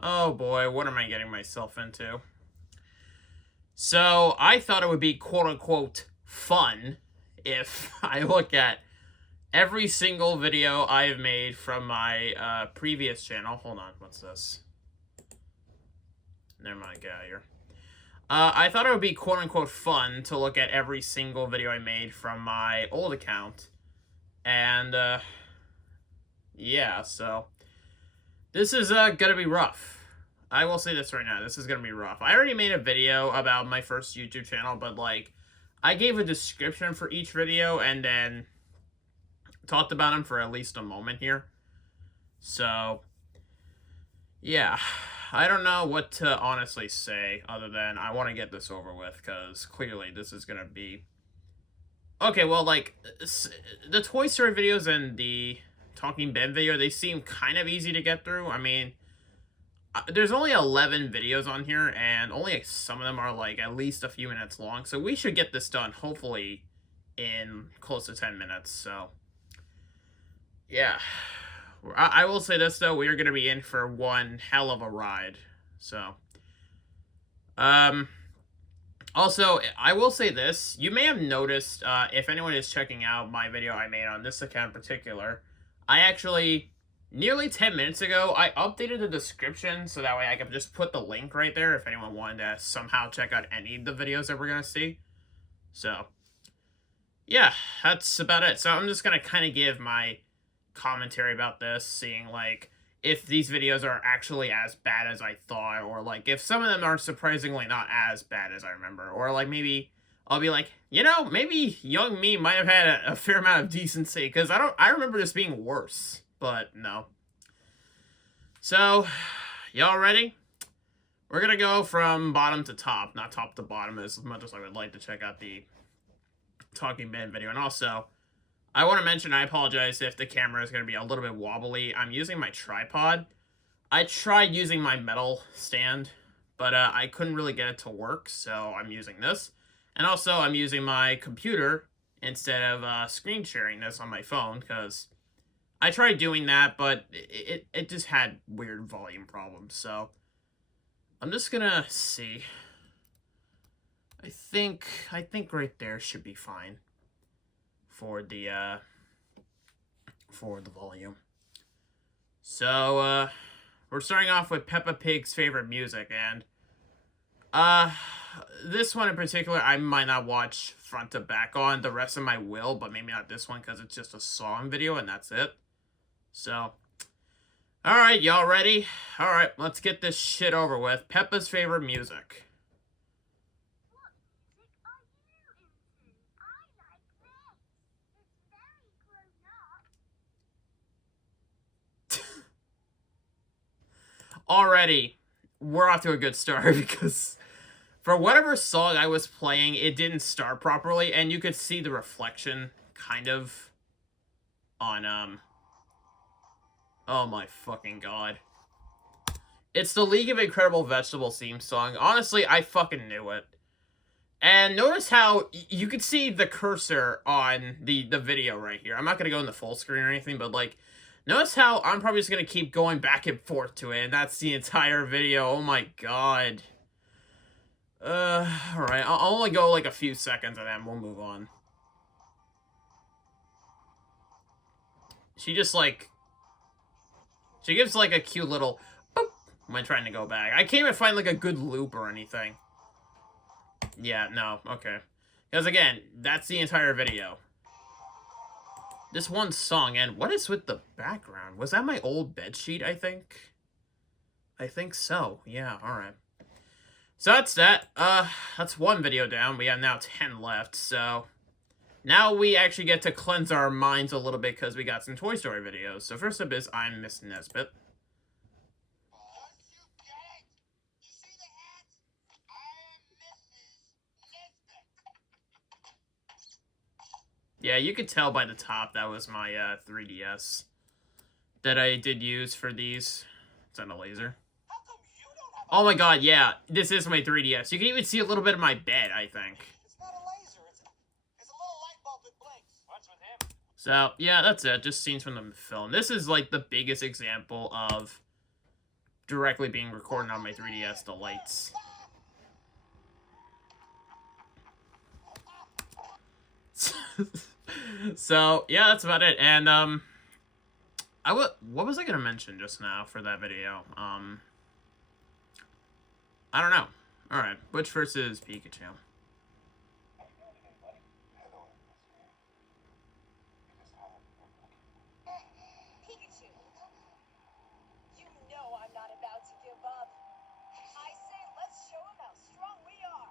Oh boy, what am I getting myself into? So, I thought it would be quote unquote fun if I look at every single video I've made from my previous channel. Hold on, what's this? Never mind, get out of here. I thought it would be quote unquote fun to look at every single video I made from my old account. And, yeah, so this is gonna be rough. I will say this right now. This is gonna be rough. I already made a video about my first YouTube channel, but like, I gave a description for each video and then talked about them for at least a moment here. So, yeah, I don't know what to honestly say other than I want to get this over with because clearly this is gonna be okay. Well, like the Toy Story videos and the Talking Ben video, they seem kind of easy to get through. I mean, there's only 11 videos on here, and only some of them are like at least a few minutes long. So we should get this done hopefully in close to 10 minutes. So yeah, I will say this though, we are going to be in for one hell of a ride. So um. Also, I will say this. You may have noticed, if anyone is checking out my video I made on this account in particular, I actually, nearly 10 minutes ago, I updated the description so that way I could just put the link right there if anyone wanted to somehow check out any of the videos that we're going to see. So, yeah, that's about it. So I'm just going to kind of give my commentary about this, seeing, like, if these videos are actually as bad as I thought, or like if some of them are surprisingly not as bad as I remember, or like maybe I'll be like, maybe young me might have had a fair amount of decency because I remember this being worse, but no. So, y'all ready? We're gonna go from bottom to top, not top to bottom as much as I would like to check out the Talking Ben video, and also I want to mention, I apologize if the camera is going to be a little bit wobbly. I'm using my tripod. I tried using my metal stand, but I couldn't really get it to work, so I'm using this. And also, I'm using my computer instead of screen sharing this on my phone, because I tried doing that, but it just had weird volume problems, so I'm just gonna see. I think right there should be fine for the volume. So we're starting off with Peppa Pig's favorite music, and this one in particular I might not watch front to back on. The rest of them I will, but maybe not this one because it's just a song video and that's it. So alright, y'all ready? Alright, let's get this shit over with. Peppa's favorite music. Already, we're off to a good start because for whatever song I was playing, it didn't start properly, and you could see the reflection kind of on oh my fucking god. It's the League of Incredible Vegetables theme song. Honestly, I fucking knew it. And notice how you could see the cursor on the video right here. I'm not gonna go in the full screen or anything, but like, notice how I'm probably just gonna keep going back and forth to it, and that's the entire video. Oh my god. Alright, I'll only go like a few seconds and then we'll move on. She just like, she gives like a cute little boop when trying to go back. I can't even find like a good loop or anything. Yeah, no, okay. Because again, that's the entire video. This one song, and what is with the background? Was that my old bedsheet, I think? I think so. Yeah, alright. So that's that. That's one video down. We have now 10 left, so now we actually get to cleanse our minds a little bit because we got some Toy Story videos. So first up is I'm Miss Nesbit. Yeah, you could tell by the top that was my 3DS that I did use for these. It's on a laser. Oh my god, yeah, this is my 3DS. You can even see a little bit of my bed, I think. It's not a laser, it's a little light bulb that blinks. What's with him? So, yeah, that's it. Just scenes from the film. This is like the biggest example of directly being recorded on my 3DS, the lights. So, yeah, that's about it. And, what was I gonna mention just now for that video? I don't know. Alright, Butch versus Pikachu. Pikachu, you know I'm not about to give up. I say let's show him how strong we are.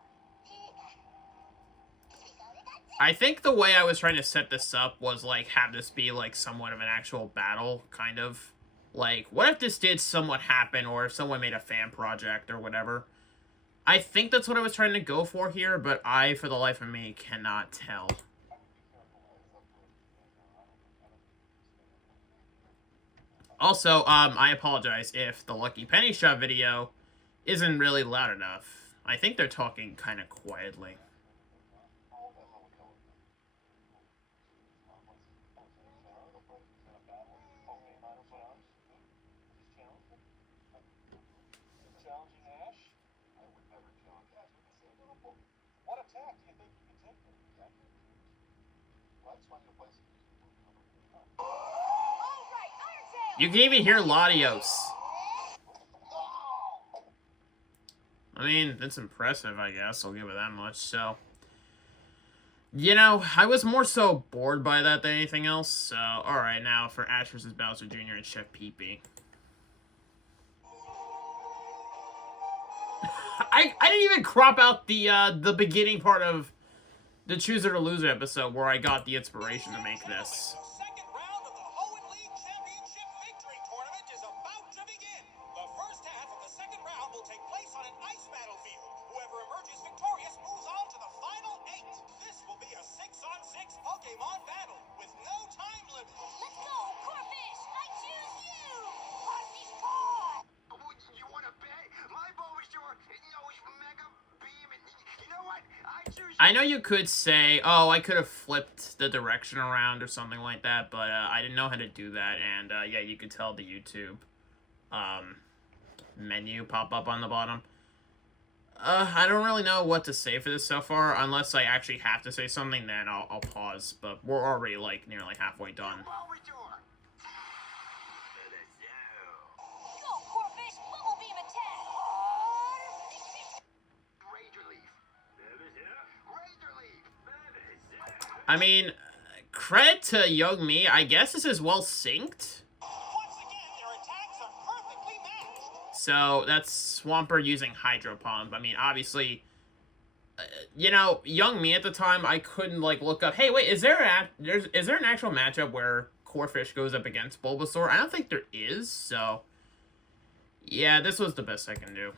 I think the way I was trying to set this up was, like, have this be, like, somewhat of an actual battle, kind of. Like, what if this did somewhat happen, or if someone made a fan project or whatever? I think that's what I was trying to go for here, but I, for the life of me, cannot tell. Also, I apologize if the Lucky Penny Shop video isn't really loud enough. I think they're talking kind of quietly. You can even hear Latios. I mean, it's impressive, I guess. I'll give it that much, so... You know, I was more so bored by that than anything else, so... Alright, now for Ash vs. Bowser Jr. and Chef Pee-Pee. I didn't even crop out the beginning part of the Chooser to Loser episode where I got the inspiration to make this. I know you could say, oh, I could have flipped the direction around or something like that, but I didn't know how to do that, and yeah, you could tell the YouTube menu pop up on the bottom. I don't really know what to say for this so far, unless I actually have to say something, then I'll pause, but we're already, like, nearly halfway done. I mean, credit to Young Me, I guess this is well synced. So, that's Swampert using Hydro Pump. I mean, obviously, you know, Young Me at the time, I couldn't, like, look up, hey, wait, is there an actual matchup where Corphish goes up against Bulbasaur? I don't think there is, so, yeah, this was the best I can do.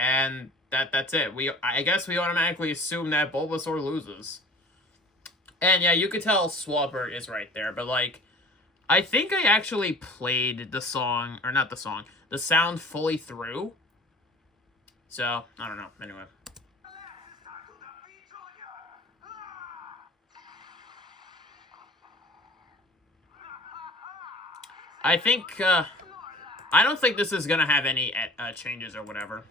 And that's it. I guess we automatically assume that Bulbasaur loses. And yeah, you could tell Swampert is right there, but like, I think I actually played the song, or not the song, the sound fully through. So, I don't know. Anyway. I think, I don't think this is gonna have any changes or whatever.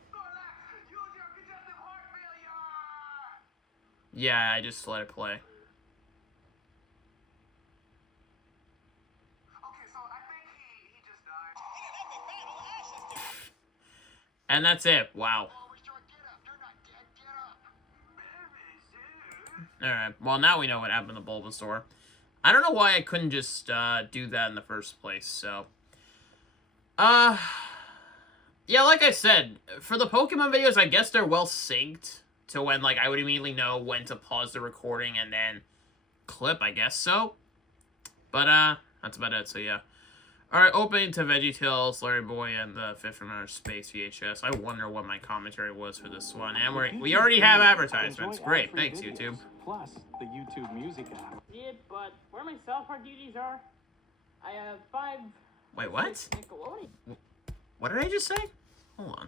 Yeah, I just let it play. Okay, so I think he just died. And that's it. Wow. Alright, well now we know what happened to Bulbasaur. I don't know why I couldn't just do that in the first place, so... yeah, like I said, for the Pokemon videos, I guess they're well synced. To when, like, I would immediately know when to pause the recording and then clip, I guess so. But, that's about it, so yeah. Alright, opening to VeggieTales, Larry Boy, and the Fifth from Outer Space VHS. I wonder what my commentary was for this one. And we already have advertisements. Great, thanks, YouTube. Plus, the YouTube Music app. Yeah, but where my South Park duties are, I have 5... Wait, what? Nickelodeon. What did I just say? Hold on.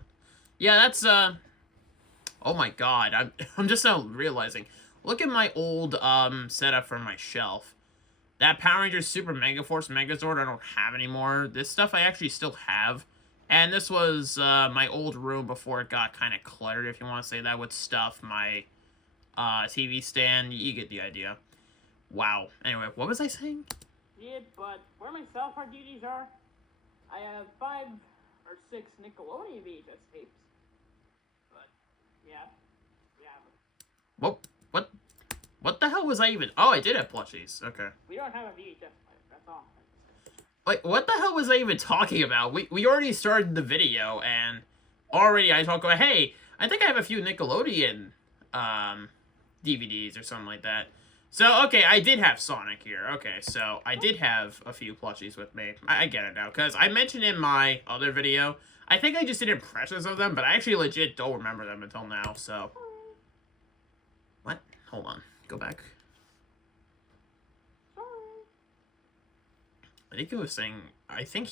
Yeah, that's, oh my god, I'm just now realizing. Look at my old setup from my shelf. That Power Rangers Super Mega Force Megazord I don't have anymore. This stuff I actually still have. And this was my old room before it got kind of cluttered, if you want to say that, with stuff. My TV stand. You get the idea. Wow. Anyway, what was I saying? Yeah, but where my cell phone duties are, I have 5 or 6 Nickelodeon VHS tapes. But, yeah. What the hell was I even... Oh, I did have plushies. Okay. We don't have a VHS player, that's all. Like, what the hell was I even talking about? We already started the video, and already I talk about, hey, I think I have a few Nickelodeon DVDs or something like that. So, okay, I did have Sonic here. Okay, so I did have a few plushies with me. I get it now, because I mentioned in my other video, I think I just did impressions of them, but I actually legit don't remember them until now, so... What? Hold on. Go back. I think he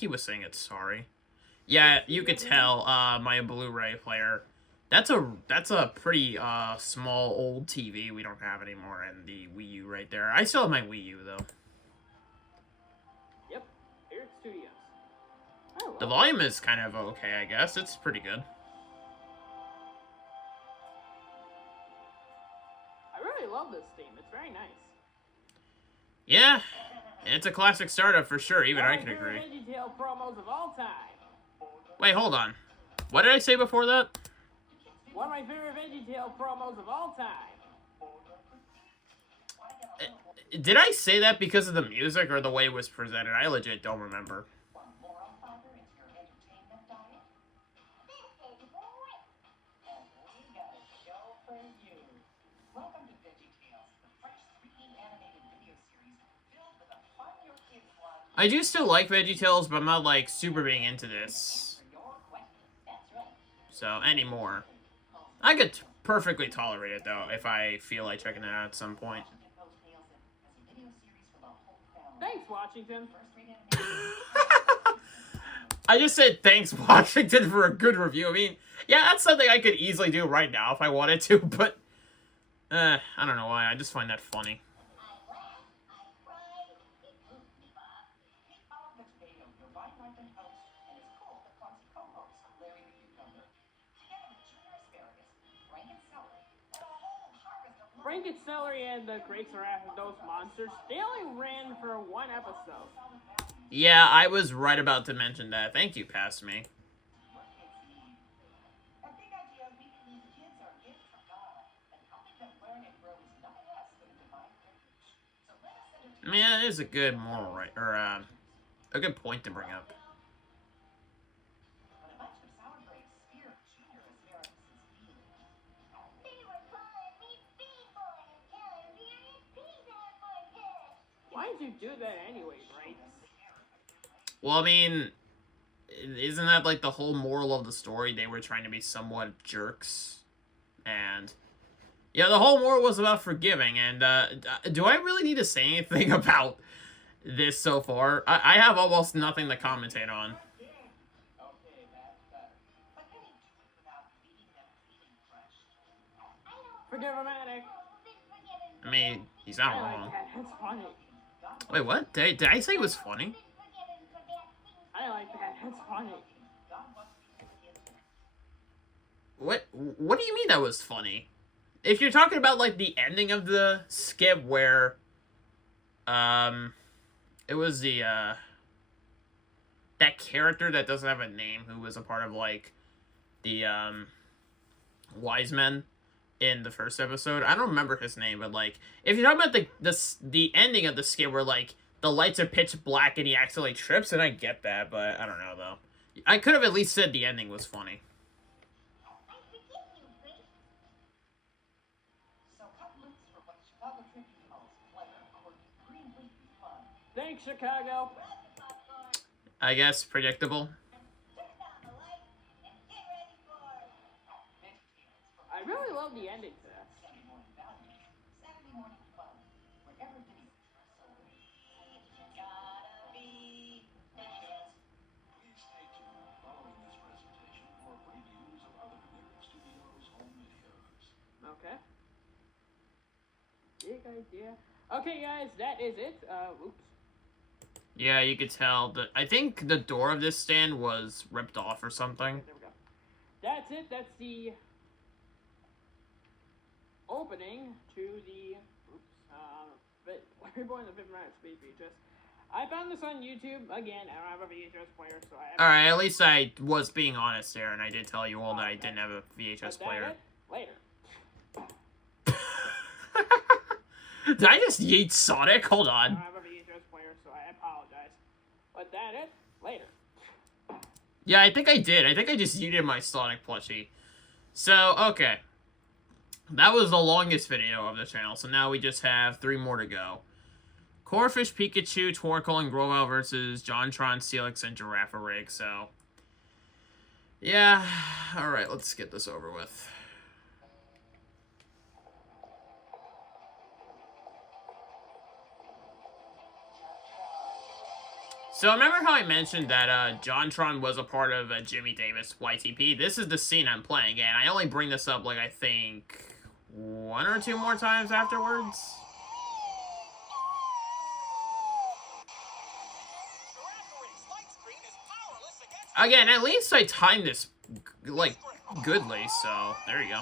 was saying it's sorry. Yeah, you could tell, my Blu-ray player. That's a pretty, small old TV we don't have anymore, and the Wii U right there. I still have my Wii U, though. Yep, Eric Studios. The volume is kind of okay, I guess. It's pretty good. I really love this theme. It's very nice. Yeah, it's a classic startup for sure. Even I can agree. VeggieTale promos of all time. Wait, hold on. What did I say before that? One of my favorite VeggieTale promos of all time. Did I say that because of the music or the way it was presented? I legit don't remember. I do still like VeggieTales, but I'm not, like, super being into this. So, anymore. I could perfectly tolerate it, though, if I feel like checking it out at some point. Thanks, Washington. I just said thanks, Washington, for a good review. I mean, yeah, that's something I could easily do right now if I wanted to, but... I don't know why. I just find that funny. Frank and Celery and the Great Those Monsters, they only ran for 1 episode. Yeah, I was right about to mention that. Thank you, Past Me. I mean, that is a good moral right, or a good point to bring up. Why did you do that anyway, right? Well, I mean, isn't that like the whole moral of the story? They were trying to be somewhat jerks, and yeah, the whole moral was about forgiving. And do I really need to say anything about this so far? I have almost nothing to commentate on. Forgive-o-matic. I mean, he's not I like wrong. that. That's funny. Wait, what? Did I say it was funny? I like that. That's funny. What do you mean that was funny? If you're talking about, like, the ending of the skit where, it was the, that character that doesn't have a name who was a part of, like, the, Wise Men in the first episode. I don't remember his name, but, like, if you're talking about the ending of the skit where, like, the lights are pitch black and he accidentally trips, and I get that, but I don't know, though. I could have at least said the ending was funny. Thanks, Chicago. I guess predictable. I really love the ending to that. Okay. idea. Okay, guys, that is it. Oops. Yeah, you could tell that. I think the door of this stand was ripped off or something. Okay, there we go. That's it. That's the opening to the but Reborn the Fifth Round Speed VHS. I found this on YouTube. Again, I don't have a VHS player, so I have... Alright, at least I was being honest there, and I did tell you all that I didn't have a VHS But player. that later. Did I just yeet Sonic? Hold I on. don't have a VHS player, so I apologize. But that it later. Yeah, I think I did. I think I just yeeted my Sonic plushie. So, okay. That was the longest video of the channel, so now we just have 3 more to go. Corphish, Pikachu, Torkoal, and Grovyle versus JonTron, Steelix, and Girafarig, so... yeah, alright, let's get this over with. So remember how I mentioned that JonTron was a part of Jimmy Davis YTP? This is the scene I'm playing, and I only bring this up, like, I think 1 or 2 more times afterwards. Again, at least I timed this, like, goodly, so there you go.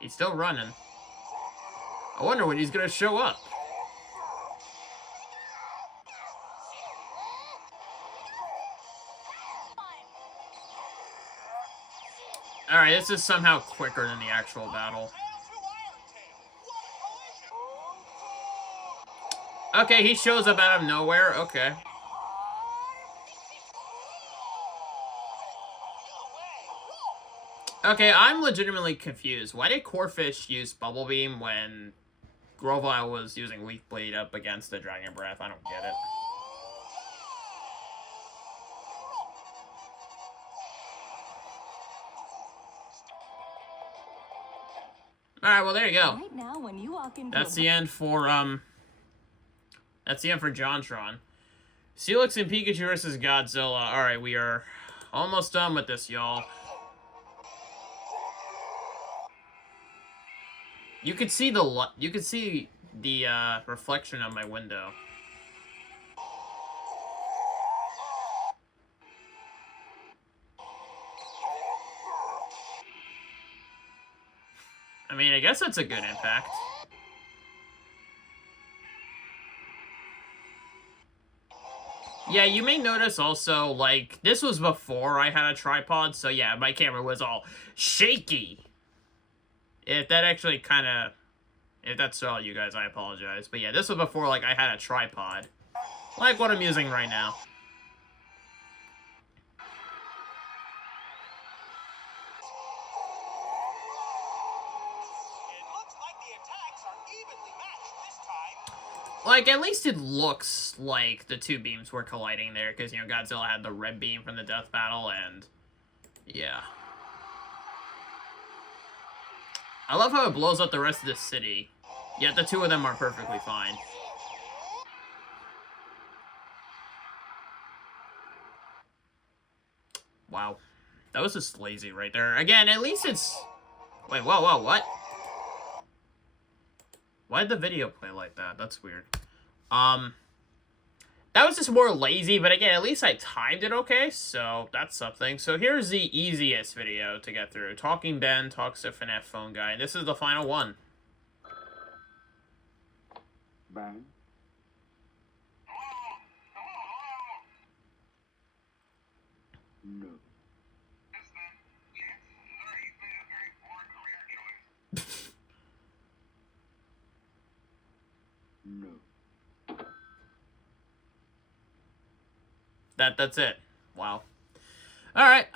He's still running. I wonder when he's gonna show up. Alright, this is somehow quicker than the actual battle. Okay, he shows up out of nowhere. Okay. Okay, I'm legitimately confused. Why did Corphish use Bubble Beam when Grovyle was using Leaf Blade up against the Dragon Breath? I don't get it. Alright, well there you go. Right now, when you walk into That's the end for JonTron. Steelix and Pikachu versus Godzilla. Alright, we are almost done with this, y'all. You could see the reflection of my window. I mean, I guess that's a good impact. Yeah, you may notice also, like, this was before I had a tripod, so yeah, my camera was all shaky. If that actually kind of... if that's all you guys, I apologize. But yeah, this was before, like, I had a tripod. Like what I'm using right now. Like, at least it looks like the 2 beams were colliding there, because, you know, Godzilla had the red beam from the death battle, and... yeah. I love how it blows up the rest of the city, yet the 2 of them are perfectly fine. Wow. That was just lazy right there. Again, at least it's... wait, whoa, what? Why did the video play like that? That's weird. That was just more lazy, but again, at least I timed it okay, so that's something. So here's the easiest video to get through. Talking Ben talks to FNAF phone guy, and this is the final one. Bang. No. No. That's it. Wow. Alright,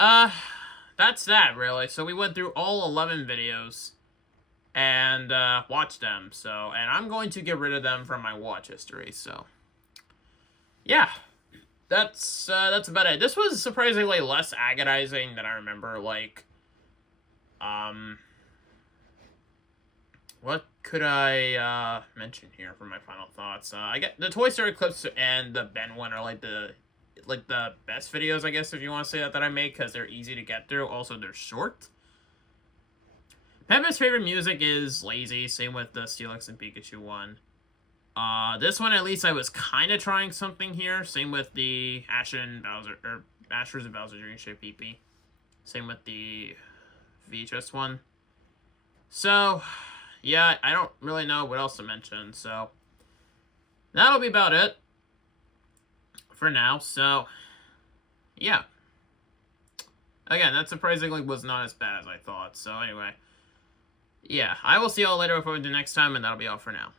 that's that, really. So we went through all 11 videos and watched them, so, and I'm going to get rid of them from my watch history, so. Yeah. That's about it. This was surprisingly less agonizing than I remember, like, what could I mention here for my final thoughts? I get the Toy Story clips and the Ben one are like the best videos, I guess, if you want to say that I make, because they're easy to get through. Also, they're short. Peppa's favorite music is Lazy. Same with the Steelix and Pikachu one. This one, at least, I was kind of trying something here. Same with the Asher and Bowser, or Asher's and Bowser Dream Shape PP. Same with the VHS one. So, yeah, I don't really know what else to mention. So, that'll be about it for now. So, yeah. Again, that surprisingly was not as bad as I thought. So, anyway. Yeah, I will see y'all later before we do next time, and that'll be all for now.